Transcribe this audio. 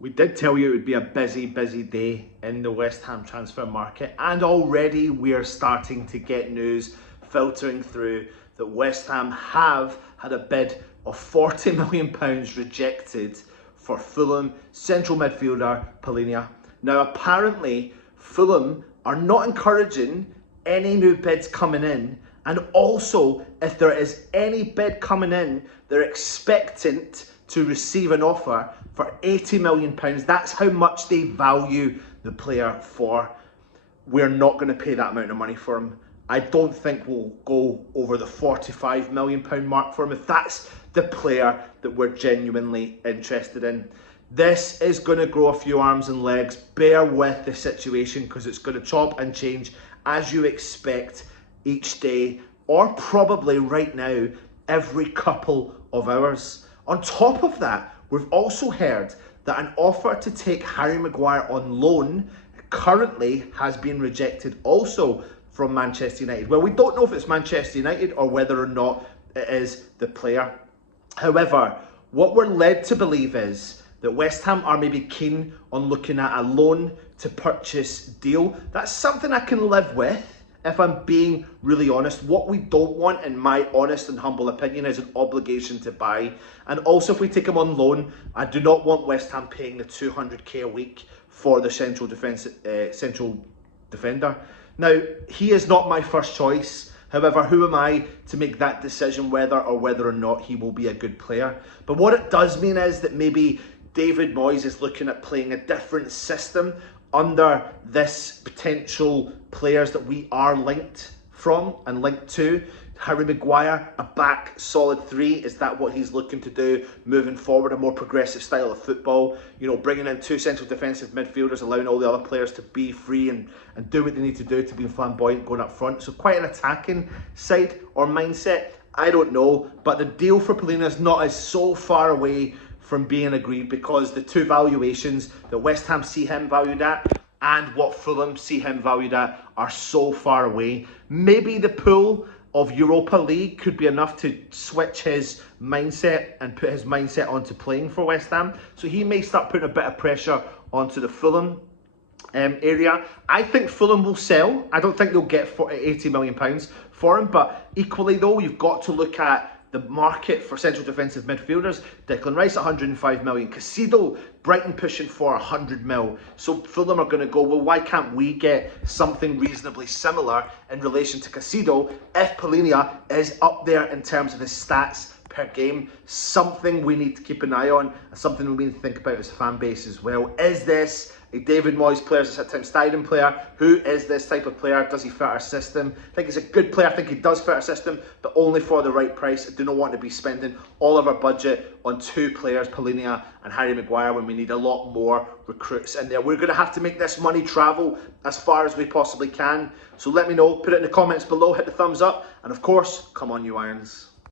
We did tell you it would be a busy day in the West Ham transfer market, and already we are starting to get news filtering through that West Ham have had a bid of £40 million rejected for Fulham central midfielder Palhinha. Now apparently Fulham are not encouraging any new bids coming in, and also if there is any bid coming in, they're expectant to receive an offer for £80 million. That's how much they value the player for. We're not going to pay that amount of money for him. I don't think we'll go over the £45 million mark for him if that's the player that we're genuinely interested in. This is going to grow a few arms and legs. Bear with the situation because it's going to chop and change as you expect each day, or probably right now every couple of hours. On top of that, we've also heard that an offer to take Harry Maguire on loan currently has been rejected also from Manchester United. Well, we don't know if it's Manchester United or whether or not it is the player. However, what we're led to believe is that West Ham are maybe keen on looking at a loan to purchase deal. That's something I can live with, if I'm being really honest. What we don't want, in my honest and humble opinion, is an obligation to buy. And also, if we take him on loan, I do not want West Ham paying the 200k a week for the central defender. Now, he is not my first choice. However, who am I to make that decision whether or not he will be a good player? But what it does mean is that maybe David Moyes is looking at playing a different system under this potential players that we are linked from and linked to. Harry Maguire, a back solid three, is that what he's looking to do moving forward? A more progressive style of football, you know, bringing in two central defensive midfielders, allowing all the other players to be free and do what they need to do to be flamboyant going up front. So quite an attacking side or mindset. I don't know, but the deal for Palhinha is not as so far away from being agreed, because the two valuations that West Ham see him valued at and what Fulham see him valued at are so far away. Maybe the pool of Europa League could be enough to switch his mindset and put his mindset onto playing for West Ham. So he may start putting a bit of pressure onto the Fulham area. I think Fulham will sell. I don't think they'll get £80 million for him, but equally though, you've got to look at the market for central defensive midfielders. Declan Rice, 105 million. Casido, Brighton pushing for 100 mil. So Fulham are going to go, well, why can't we get something reasonably similar in relation to Casido if Palhinha is up there in terms of his stats per game? Something we need to keep an eye on, and something we need to think about as a fan base as well. Is this a David Moyes player? Is this a Tim Steidten player? Who is this type of player? Does he fit our system? I think he's a good player. I think he does fit our system, but only for the right price. I do not want to be spending all of our budget on two players, Palhinha and Harry Maguire, when we need a lot more recruits in there. We're going to have to make this money travel as far as we possibly can. So let me know. Put it in the comments below. Hit the thumbs up. And of course, come on, you Irons.